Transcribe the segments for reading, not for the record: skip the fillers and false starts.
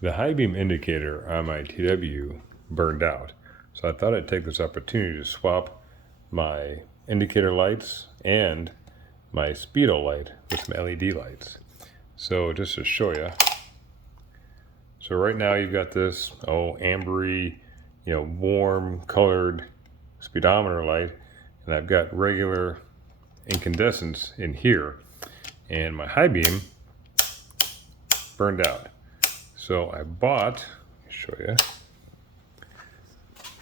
The high beam indicator on my TW burned out, so I thought I'd take this opportunity to swap my indicator lights and my speedo light with some LED lights. So just to show you, so right now you've got this ambery, warm colored speedometer light, and I've got regular incandescents in here, and my high beam burned out. So I bought, let me show you,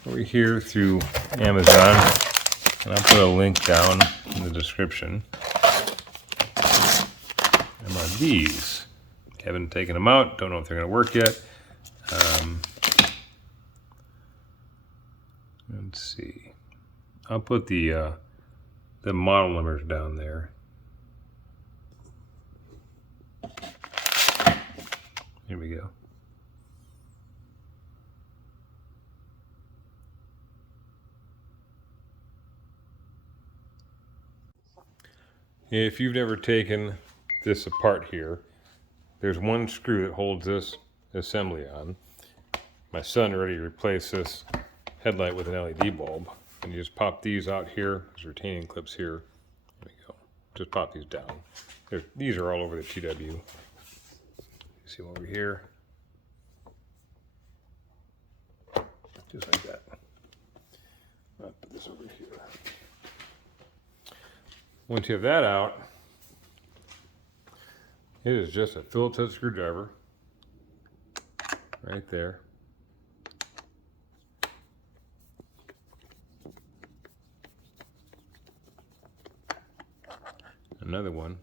over here through Amazon, and I'll put a link down in the description. And these, haven't taken them out, don't know if they're going to work yet. Let's see. I'll put the model numbers down there. Here we go. If you've never taken this apart here, there's one screw that holds this assembly on. My son already replaced this headlight with an LED bulb, and you just pop these out here. There's retaining clips here. There we go. Just pop these down. These are all over the TW. You see them over here. Just like that. I'll put this over here. Once you have that out, it is just a Phillips head screwdriver right there. Another one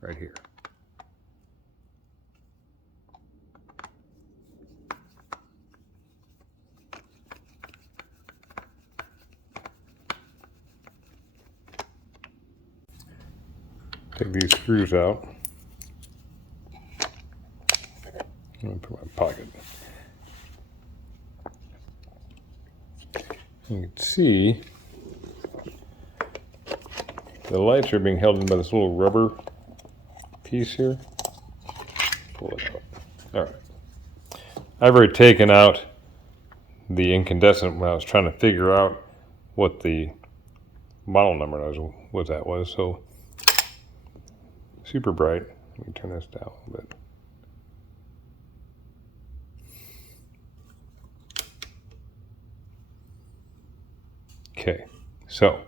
right here. Take these screws out. I'm going to put in my pocket. You can see the lights are being held in by this little rubber piece here. Pull it out. All right. I've already taken out the incandescent when I was trying to figure out what the model number was. So super bright. Let me turn this down a little bit. Okay, so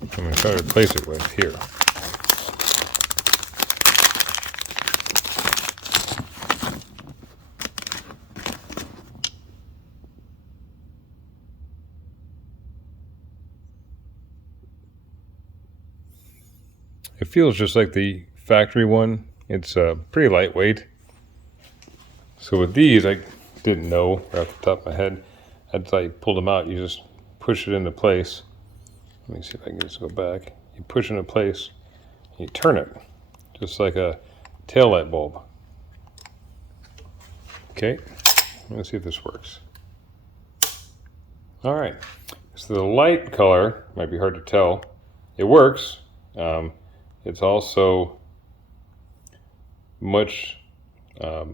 I'm going to try to replace it with here. It feels just like the factory one. It's pretty lightweight. So with these, I didn't know right off the top of my head. I'd like pull them out. You just push it into place. Let me see if I can just go back. You push it into place, and you turn it, just like a tail light bulb. Okay, let's see if this works. All right, so the light color might be hard to tell. It works. It's also much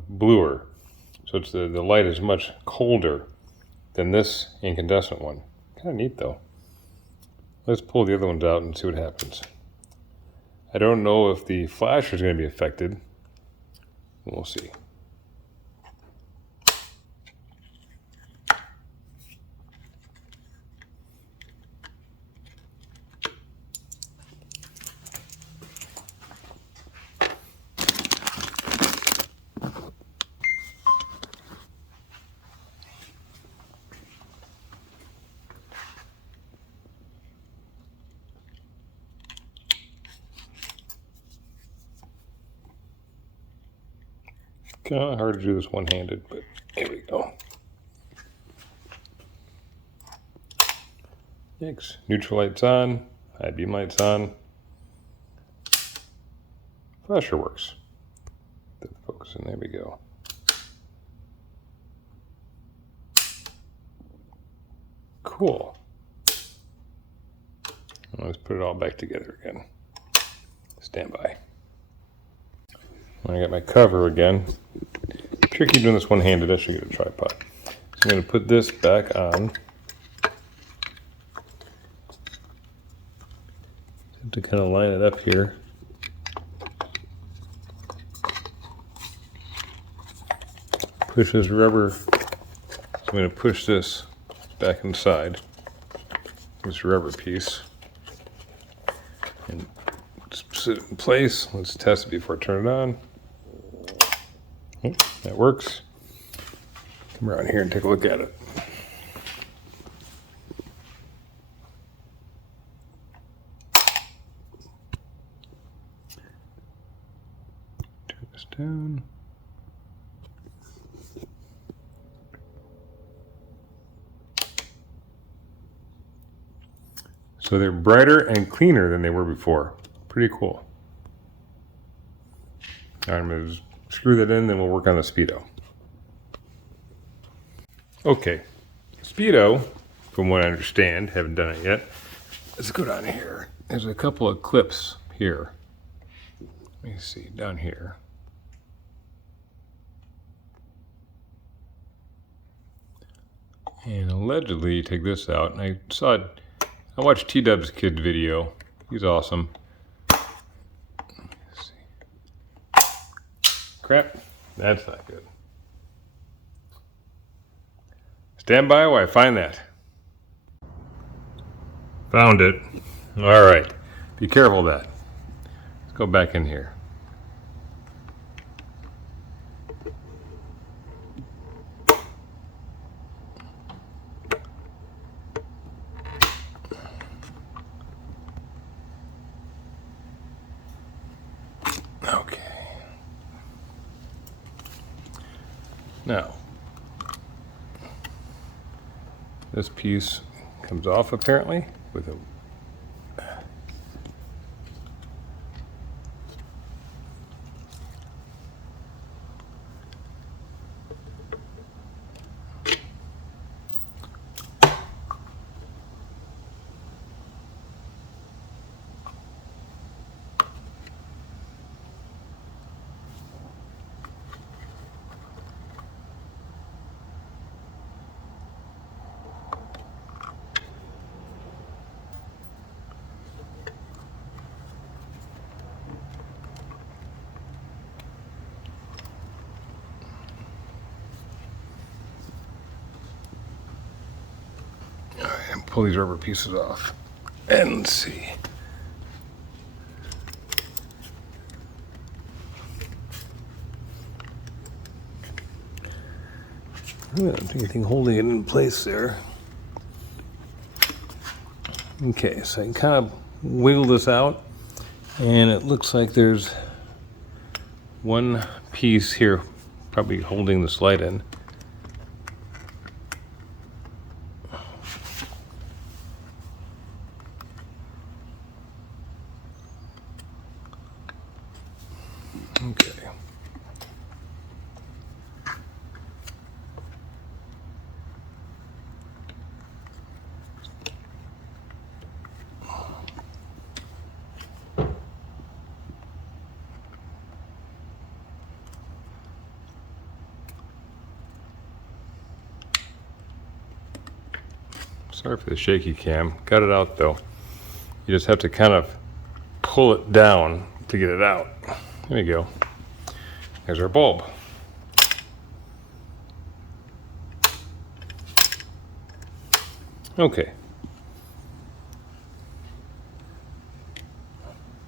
bluer. So it's the light is much colder than this incandescent one. Kind of neat though. Let's pull the other ones out and see what happens. I don't know if the flasher is going to be affected. We'll see. Kind of hard to do this one-handed, but here we go. Thanks. Neutral light's on, high beam light's on. Flasher works. Focus in, there we go. Cool. Let's put it all back together again. Stand by. I got my cover again. Tricky doing this one-handed. I should get a tripod. So I'm going to put this back on. To kind of line it up here. Push this rubber. So I'm going to push this back inside. This rubber piece. And just sit it in place. Let's test it before I turn it on. Oh, that works. Come around here and take a look at it. Turn this down. So they're brighter and cleaner than they were before. Pretty cool. All right, I'm going to screw that in, then we'll work on the Speedo. Okay, Speedo, from what I understand, haven't done it yet. Let's go down here. There's a couple of clips here. Let me see, down here. And allegedly, you take this out, and I watched T-Dub's kid video. He's awesome. Let's see. Crap, that's not good. Stand by while I find that. Found it. All right, be careful of that. Let's go back in here. Okay. Now, this piece comes off apparently with a and pull these rubber pieces off. And let's see. I don't see anything holding it in place there. Okay, so I can kind of wiggle this out, and it looks like there's one piece here probably holding the slide in. Okay. Sorry for the shaky cam. Got it out though. You just have to kind of pull it down to get it out. There we go. There's our bulb. Okay.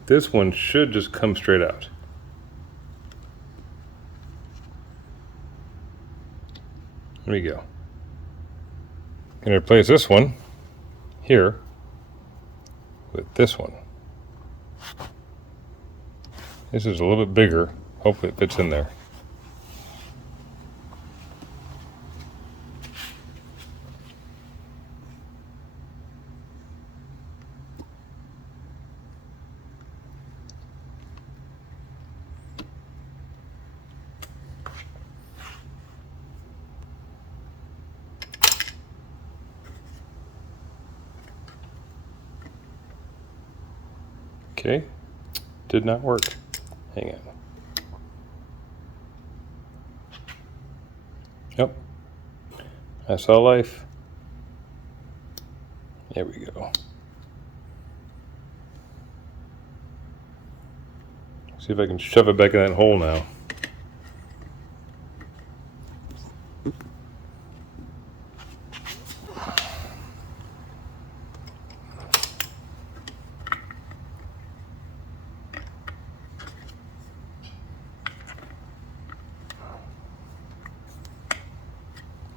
This one should just come straight out. There we go. Going to replace this one here with this one. This is a little bit bigger. Hopefully it fits in there. Okay, did not work. Hang on. Yep. I saw life. There we go. See if I can shove it back in that hole now.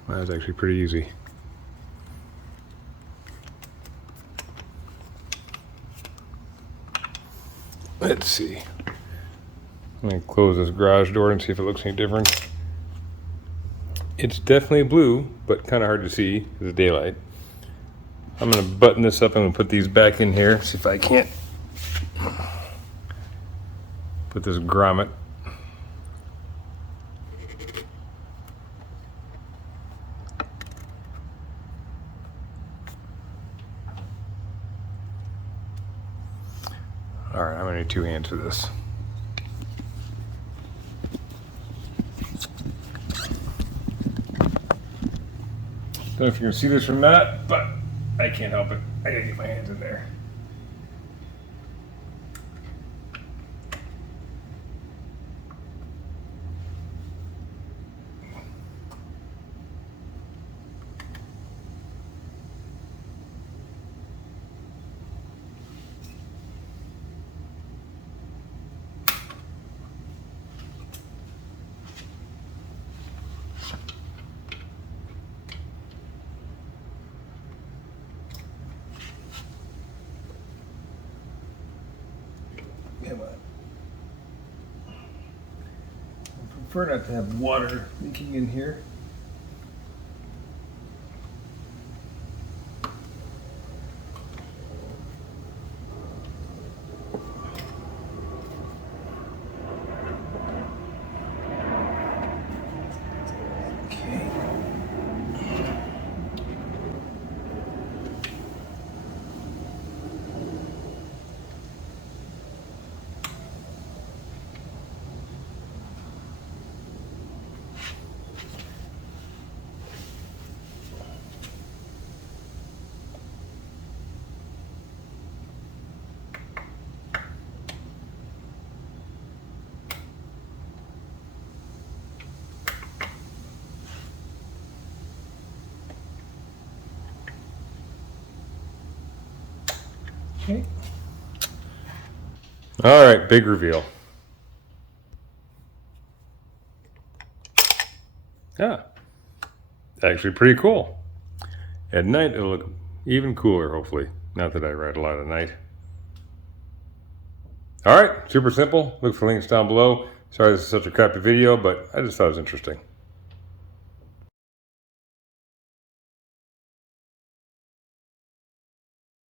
That was actually pretty easy. Let's see. Let me close this garage door and see if it looks any different. It's definitely blue, but kind of hard to see in the daylight. I'm going to button this up. I'm going to put these back in here. See if I can't put this grommet. All right, I'm going to need 2 hands for this. Don't know if you can see this or not, but I can't help it. I gotta get my hands in there. Come on. I prefer not to have water leaking in here. Okay. All right, big reveal. Yeah, actually pretty cool. At night, it'll look even cooler, hopefully. Not that I ride a lot at night. All right, super simple. Look for links down below. Sorry this is such a crappy video, but I just thought it was interesting.